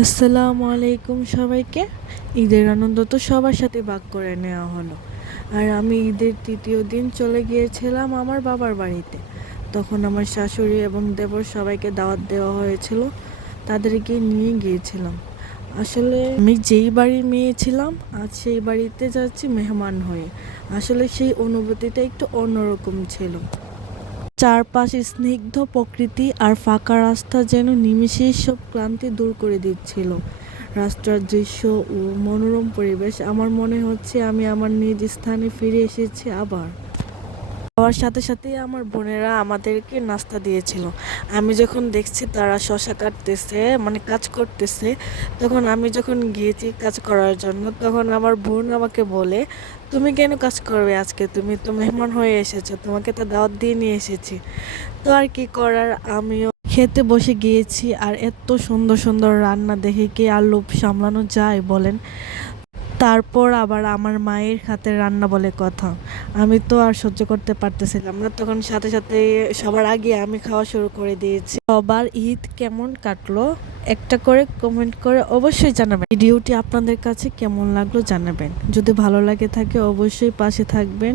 আসসালামু আলাইকুম সবাইকে। ঈদের আনন্দ তো সবার সাথে ভাগ করে নেওয়া হলো। আর আমি ঈদের তৃতীয় দিন চলে গিয়েছিলাম আমার বাবার বাড়িতে। তখন আমার শাশুড়ি এবং দেবর সবাইকে দাওয়াত দেওয়া হয়েছিল, তাদেরকে নিয়ে গিয়েছিলাম। আসলে আমি যেই বাড়ির মেয়ে ছিলাম, আজ সেই বাড়িতে যাচ্ছি মেহমান হয়ে। আসলে সেই অনুভূতিটা একটু অন্যরকম ছিল। চারপাশে স্নিগ্ধ প্রকৃতি আর ফাঁকা রাস্তা যেন নিমেষেই সব ক্লান্তি দূর করে দিচ্ছিল। রাস্তার দৃশ্য ও মনোরম পরিবেশ, আমার মনে হচ্ছে আমি আমার নিজ স্থানে ফিরে এসেছি আবার। খাওয়ার সাথে সাথেই আমার বোনেরা আমাদেরকে নাস্তা দিয়েছিল। আমি যখন দেখছি তারা শশা কাটতেছে, মানে কাজ করতেছে, তখন আমি যখন গিয়েছি কাজ করার জন্য, তখন আমার বোন আমাকে বলে, তুমি কেন কাজ করবে আজকে, তুমি তো মেহমান হয়ে এসেছো, তোমাকে তো দাওয়াত দিয়ে নিয়ে এসেছি। তো আর কি করার, আমিও খেতে বসে গিয়েছি। আর এত সুন্দর সুন্দর রান্না দেখে কি আর লোভ সামলানো যায় বলেন। তারপর আবার আমার মায়ের হাতের রান্না বলে কথা, আমি তো আর সহ্য করতে পারতেছিলাম না, তখন সাথে সাথে সবার আগে আমি খাওয়া শুরু করে দিয়েছি। সবার ঈদ কেমন কাটলো একটা করে কমেন্ট করে অবশ্যই জানাবেন। ভিডিওটি আপনাদের কাছে কেমন লাগলো জানাবেন। যদি ভালো লাগে থাকে অবশ্যই পাশে থাকবেন।